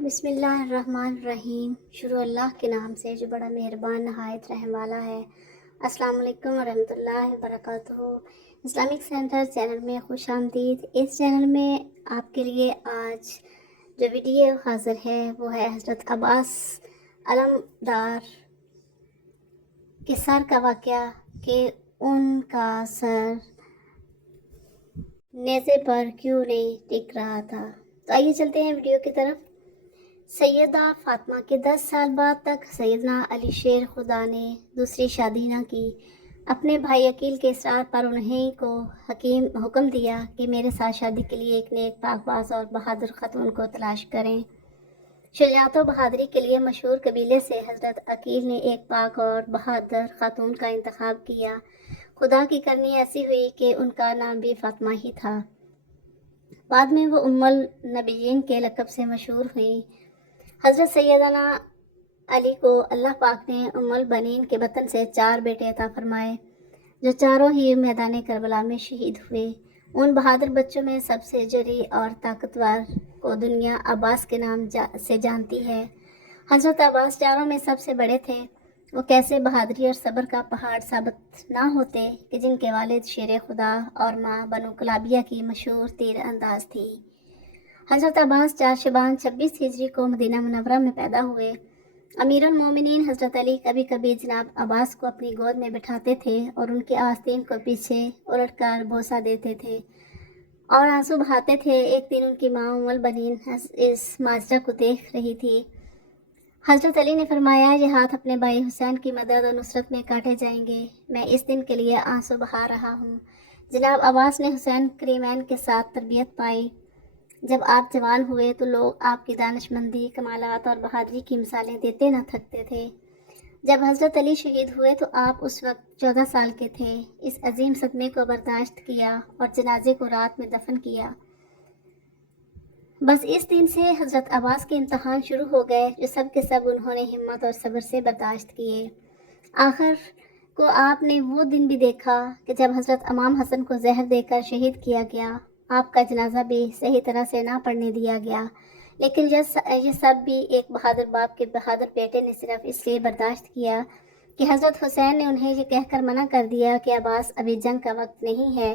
بسم اللہ الرحمن الرحیم۔ شروع اللہ کے نام سے جو بڑا مہربان نہایت رحم والا ہے۔ السلام علیکم ورحمۃ اللہ وبرکاتہ۔ اسلامک سینٹر چینل میں خوش آمدید۔ اس چینل میں آپ کے لیے آج جو ویڈیو حاضر ہے وہ ہے حضرت عباس علمدار کے سر کا واقعہ کہ ان کا سر نیزے پر کیوں نہیں ٹک رہا تھا۔ تو آئیے چلتے ہیں ویڈیو کی طرف۔ سیدہ فاطمہ کے 10 سال بعد تک سیدنا علی شیر خدا نے دوسری شادی نہ کی۔ اپنے بھائی عقیل کے اصرار پر انہیں کو حکم دیا کہ میرے ساتھ شادی کے لیے ایک نیک پاک باز اور بہادر خاتون کو تلاش کریں۔ شجاعت و بہادری کے لیے مشہور قبیلے سے حضرت عقیل نے ایک پاک اور بہادر خاتون کا انتخاب کیا۔ خدا کی کرنی ایسی ہوئی کہ ان کا نام بھی فاطمہ ہی تھا۔ بعد میں وہ ام النبیین کے لقب سے مشہور ہوئیں۔ حضرت سیدنا علی کو اللہ پاک نے ام البنین کے بطن سے 4 بیٹے عطا فرمائے جو چاروں ہی میدان کربلا میں شہید ہوئے۔ ان بہادر بچوں میں سب سے جری اور طاقتور کو دنیا عباس کے نام سے جانتی ہے۔ حضرت عباس چاروں میں سب سے بڑے تھے۔ وہ کیسے بہادری اور صبر کا پہاڑ ثابت نہ ہوتے کہ جن کے والد شیر خدا اور ماں بنو کلابیہ کی مشہور تیر انداز تھی۔ حضرت عباس 4 شعبان 26 ہجری کو مدینہ منورہ میں پیدا ہوئے۔ امیر المومنین حضرت علی کبھی کبھی جناب عباس کو اپنی گود میں بٹھاتے تھے اور ان کی آستین کو پیچھے الٹ کر بوسہ دیتے تھے اور آنسو بہاتے تھے۔ ایک دن ان کی ماں ام البنین اس ماجرا کو دیکھ رہی تھی۔ حضرت علی نے فرمایا، یہ ہاتھ اپنے بھائی حسین کی مدد اور نصرت میں کاٹے جائیں گے، میں اس دن کے لیے آنسو بہا رہا ہوں۔ جناب عباس نے حسین کریمین کے ساتھ تربیت پائی۔ جب آپ جوان ہوئے تو لوگ آپ کی دانش مندی، کمالات اور بہادری کی مثالیں دیتے نہ تھکتے تھے۔ جب حضرت علی شہید ہوئے تو آپ اس وقت 14 سال کے تھے۔ اس عظیم صدمے کو برداشت کیا اور جنازے کو رات میں دفن کیا۔ بس اس دن سے حضرت عباس کے امتحان شروع ہو گئے جو سب کے سب انہوں نے ہمت اور صبر سے برداشت کیے۔ آخر کو آپ نے وہ دن بھی دیکھا کہ جب حضرت امام حسن کو زہر دے کر شہید کیا گیا۔ آپ کا جنازہ بھی صحیح طرح سے نہ پڑھنے دیا گیا، لیکن یہ سب بھی ایک بہادر باپ کے بہادر بیٹے نے صرف اس لیے برداشت کیا کہ حضرت حسین نے انہیں یہ کہہ کر منع کر دیا کہ عباس ابھی جنگ کا وقت نہیں ہے۔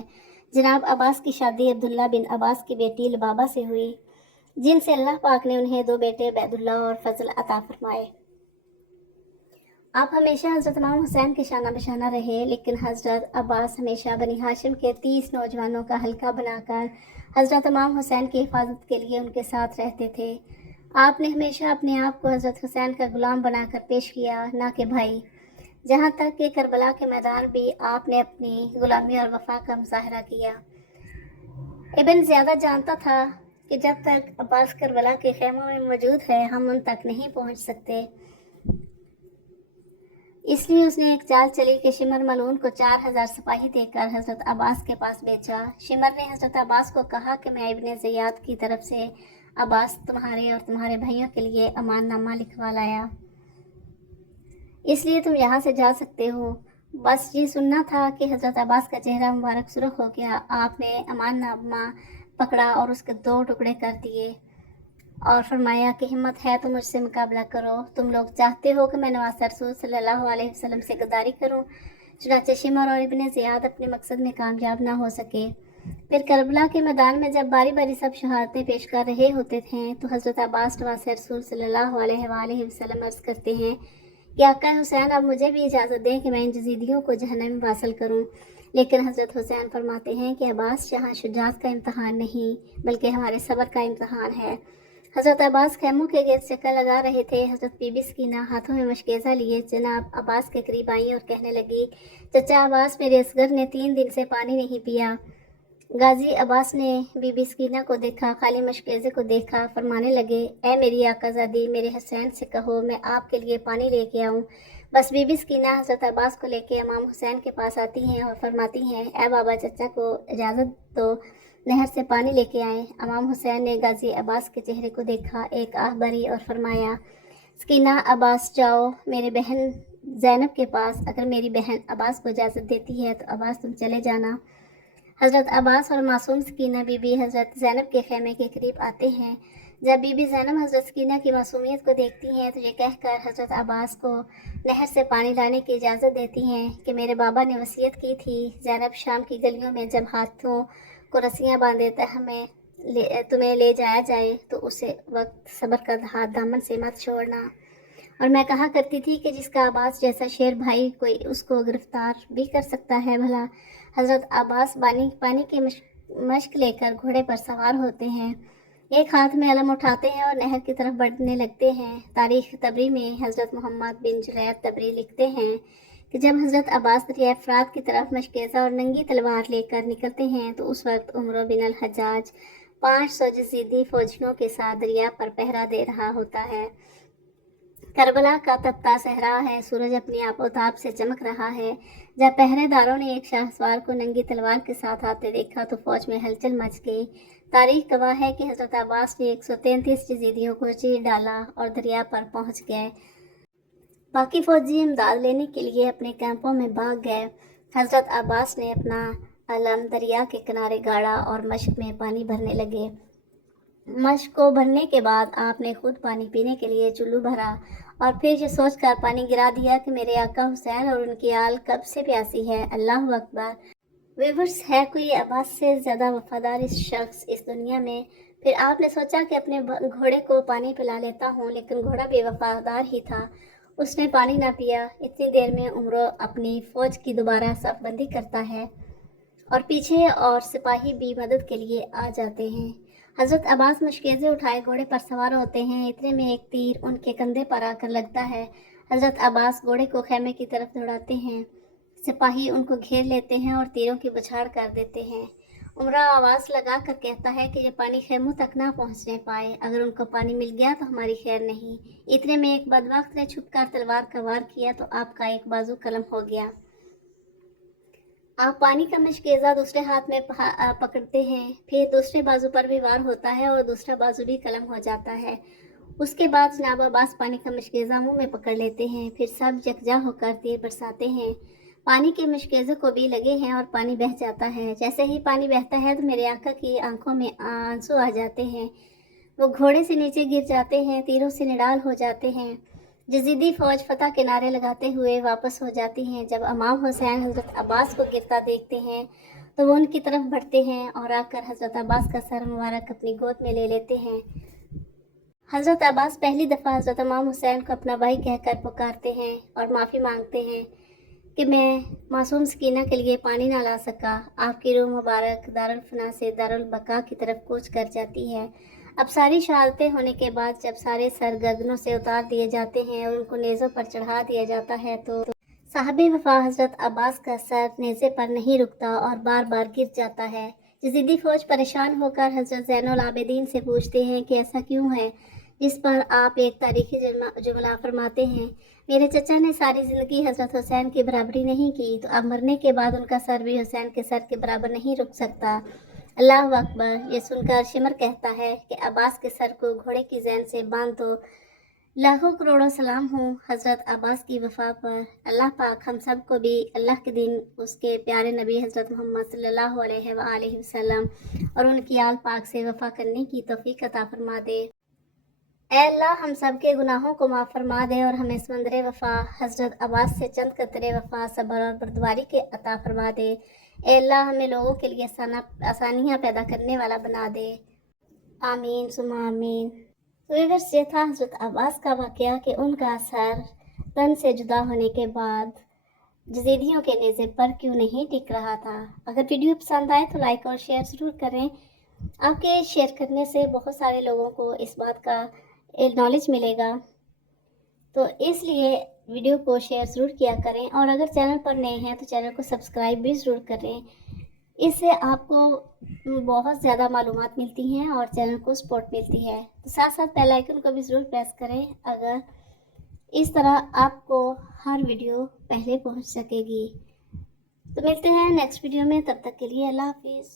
جناب عباس کی شادی عبداللہ بن عباس کی بیٹی لبابہ سے ہوئی، جن سے اللہ پاک نے انہیں 2 بیٹے عبید اللہ اور فضل عطا فرمائے۔ آپ ہمیشہ حضرت امام حسین کے شانہ بشانہ رہے، لیکن حضرت عباس ہمیشہ بنی ہاشم کے 30 نوجوانوں کا حلقہ بنا کر حضرت امام حسین کی حفاظت کے لیے ان کے ساتھ رہتے تھے۔ آپ نے ہمیشہ اپنے آپ کو حضرت حسین کا غلام بنا کر پیش کیا، نہ کہ بھائی، جہاں تک کہ کربلا کے میدان بھی آپ نے اپنی غلامی اور وفا کا مظاہرہ کیا۔ ابن زیادہ جانتا تھا کہ جب تک عباس کربلا کے خیموں میں موجود ہے ہم ان تک نہیں پہنچ سکتے۔ اس لیے اس نے ایک چال چلی کہ شمر ملعون کو 4000 سپاہی دے کر حضرت عباس کے پاس بھیجا۔ شمر نے حضرت عباس کو کہا کہ میں ابن زیاد کی طرف سے عباس تمہارے اور تمہارے بھائیوں کے لیے امان نامہ لکھوا لایا، اس لیے تم یہاں سے جا سکتے ہو۔ بس یہ سننا تھا کہ حضرت عباس کا چہرہ مبارک سرخ ہو گیا۔ آپ نے امان نامہ پکڑا اور اس کے 2 ٹکڑے کر دیے اور فرمایا کہ ہمت ہے تو مجھ سے مقابلہ کرو، تم لوگ چاہتے ہو کہ میں نواسہ رسول صلی اللہ علیہ وسلم سے غداری کروں۔ چنانچہ شمر اور ابن زیاد اپنے مقصد میں کامیاب نہ ہو سکے۔ پھر کربلا کے میدان میں جب باری باری سب شہادتیں پیش کر رہے ہوتے ہیں تو حضرت عباس نواسہ رسول صلی اللہ علیہ وآلہ وسلم عرض کرتے ہیں کہ آقا حسین اب مجھے بھی اجازت دیں کہ میں ان جزیدیوں کو جہنم میں واصل کروں۔ لیکن حضرت حسین فرماتے ہیں کہ عباس یہاں شجاعت کا امتحان نہیں بلکہ ہمارے صبر کا امتحان ہے۔ حضرت عباس خیموں کے گرد چکر لگا رہے تھے۔ حضرت بی بی سکینہ ہاتھوں میں مشکیزہ لیے جناب عباس کے قریب آئیں اور کہنے لگی، چچا عباس، میرے اصغر نے 3 دن سے پانی نہیں پیا۔ غازی عباس نے بی بی سکینہ کو دیکھا، خالی مشکیزے کو دیکھا، فرمانے لگے، اے میری آقا زادی، میرے حسین سے کہو میں آپ کے لیے پانی لے کے آؤں۔ بس بی بی سکینہ حضرت عباس کو لے کے امام حسین کے پاس آتی ہیں اور فرماتی ہیں، اے بابا، چچا کو اجازت دو نہر سے پانی لے کے آئیں۔ امام حسین نے غازی عباس کے چہرے کو دیکھا، ایک آہ بھری اور فرمایا، سکینہ، عباس جاؤ میرے بہن زینب کے پاس، اگر میری بہن عباس کو اجازت دیتی ہے تو عباس تم چلے جانا۔ حضرت عباس اور معصوم سکینہ بی بی حضرت زینب کے خیمے کے قریب آتے ہیں۔ जब बीबी ज़ैनब हज़रत सकीना की मासूमियत को देखती हैं तो ये कहकर हज़रत अब्बास को नहर से पानी लाने की इजाज़त देती हैं कि मेरे बाबा ने वसीयत की थी, ज़ैनब शाम की गलियों में जब हाथों को रस्सियाँ बांधे तुम्हें ले जाया जाए तो उसे वक्त सब्र का हाथ दामन से मत छोड़ना। और मैं कहा करती थी कि जिसका अब्बास जैसा शेर भाई कोई उसको गिरफ्तार भी कर सकता है भला। हज़रत अब्बास पानी की मश्क लेकर घोड़े पर सवार होते हैं, एक हाथ में अलम उठाते हैं और नहर की तरफ बढ़ने लगते हैं। तारीख तबरी में हज़रत मोहम्मद बिन जुरैर तबरी लिखते हैं कि जब हज़रत अब्बास दरिया फ़रात की तरफ मशकेज़ा और नंगी तलवार लेकर निकलते हैं तो उस वक्त उमर बिन अल हज्जाज 500 जजीदी फौजियों के साथ दरिया पर पहरा दे रहा होता है। करबला का तपता सहरा है, सूरज अपनी आपोताप से चमक रहा है। जब पहरेदारों ने एक शाहसवार को नंगी तलवार के साथ आते देखा तो फौज में हलचल मच गई। तारीख गवाह है कि हज़रत अब्बास ने 133 जजीदियों को चीर डाला और दरिया पर पहुंच गए। बाकी फौजी इमदाद लेने के लिए अपने कैंपों में भाग गए। हज़रत अब्बास ने अपना अलम दरिया के किनारे गाड़ा और मश्क में पानी भरने लगे। मश्क को भरने के बाद आपने खुद पानी पीने के लिए चुल्लू भरा और फिर ये सोचकर पानी गिरा दिया कि मेरे आका हुसैन और उनकी आल कब से प्यासी है। अल्लाह अकबर। व्यूअर्स, है कोई अब्बास से ज़्यादा वफादार इस शख्स इस दुनिया में? फिर आपने सोचा कि अपने घोड़े को पानी पिला लेता हूँ, लेकिन घोड़ा भी वफादार ही था, उसने पानी ना पिया। इतनी देर में उमरो अपनी फ़ौज की दोबारा सफबंदी करता है और पीछे और सिपाही भी मदद के लिए आ जाते हैं। हज़रत अब्बास मशकेज़े उठाए घोड़े पर सवार होते हैं। इतने में एक तीर उनके कंधे पर आकर लगता है। हज़रत अब्बास घोड़े को खेमे की तरफ दौड़ाते हैं, सिपाही उनको घेर लेते हैं और तीरों की बौछार कर देते हैं। उमरा आवाज़ लगा कर कहता है कि ये पानी खेमों तक ना पहुंचने पाए, अगर उनको पानी मिल गया तो हमारी खैर नहीं। इतने में एक बदबख्त ने छुपकर तलवार का वार किया तो आपका एक बाजू कलम हो गया। आप पानी का मशकेज़ा दूसरे हाथ में पकड़ते हैं, फिर दूसरे बाजू पर भी वार होता है और दूसरा बाजू भी कलम हो जाता है। उसके बाद जनाब अब्बास पानी का मशकेज़ा मुंह में पकड़ लेते हैं, फिर सब यकजा होकर तीर बरसाते हैं। पानी के मशकेज़े को भी लगे हैं और पानी बह जाता है। जैसे ही पानी बहता है तो मेरे आका की आंखों में आंसू आ जाते हैं। वो घोड़े से नीचे गिर जाते हैं, तीरों से निडाल हो जाते हैं। जजीदी फौज फतह के नारे लगाते हुए वापस हो जाती हैं। जब इमाम हुसैन हज़रत अब्बास को गिरता देखते हैं तो वो उनकी तरफ बढ़ते हैं और आकर हज़रत अब्बास का सर मुबारक अपनी गोद में ले लेते हैं। हज़रत अब्बास पहली दफ़ा हज़रत इमाम हुसैन को अपना भाई कहकर पुकारते हैं और माफ़ी मांगते हैं कि मैं मासूम सकीना के लिए पानी ना ला सका। आपकी रूह मुबारक दारुल फना से दारुल बका की तरफ कूच कर जाती है। अब सारी शहादतें होने के बाद जब सारे सर गर्दनों से उतार दिए जाते हैं और उनको नेज़ों पर चढ़ा दिया जाता है तो साहबे वफा हज़रत अब्बास का सर नेज़े पर नहीं रुकता और बार बार गिर जाता है। जजीदी फौज परेशान होकर हज़रत ज़ैनुल आबिदीन से पूछते हैं कि ऐसा क्यों है, जिस पर आप एक तारीखी जुमला फरमाते हैं, मेरे चचा ने सारी ज़िंदगी हज़रत हुसैन की बराबरी नहीं की तो अब मरने के बाद उनका सर भी हुसैन के सर के बराबर नहीं रुक सकता। अल्लाह अकबर। ये सुनकर शिमर कहता है कि अब्बास के सर को घोड़े की ज़ैन से बांध दो। लाखों करोड़ों सलाम हो हज़रत अब्बास की वफ़ा पर। अल्लाह पाक हम सब को भी अल्लाह के दिन उसके प्यारे नबी हज़रत मोहम्मद सल्लल्लाहु अलैहि वसल्लम और उनकी आल पाक से वफ़ा करने की तौफीक अता फरमा दे। ऐ अल्लाह हम सब के गुनाहों को माफ़ फरमा दे और हमें समंदर वफ़ा हज़रत अब्बास से चंद कतरे वफ़ा सब्र और बर्दवारी के अता फरमा दे। ऐ अल्लाह हमें लोगों के लिए आसानियाँ पैदा करने वाला बना दे। आमीन सुमा आमीन। तो व्यूअर्स, ये था हज़रत अब्बास का वाक़या कि उनका सर तन से जुदा होने के बाद जजीदियों के नेज़े पर क्यों नहीं टिक रहा था। अगर वीडियो पसंद आए तो लाइक और शेयर ज़रूर करें। आपके शेयर करने से बहुत सारे लोगों को इस बात का नॉलेज मिलेगा, तो इसलिए वीडियो को शेयर ज़रूर किया करें और अगर चैनल पर नए हैं तो चैनल को सब्सक्राइब भी ज़रूर करें। इससे आपको बहुत ज़्यादा मालूमात मिलती हैं और चैनल को सपोर्ट मिलती है। तो साथ साथ बेल आइकन को भी ज़रूर प्रेस करें, अगर इस तरह आपको हर वीडियो पहले पहुंच सकेगी। तो मिलते हैं नेक्स्ट वीडियो में, तब तक के लिए अल्लाह हाफिज़।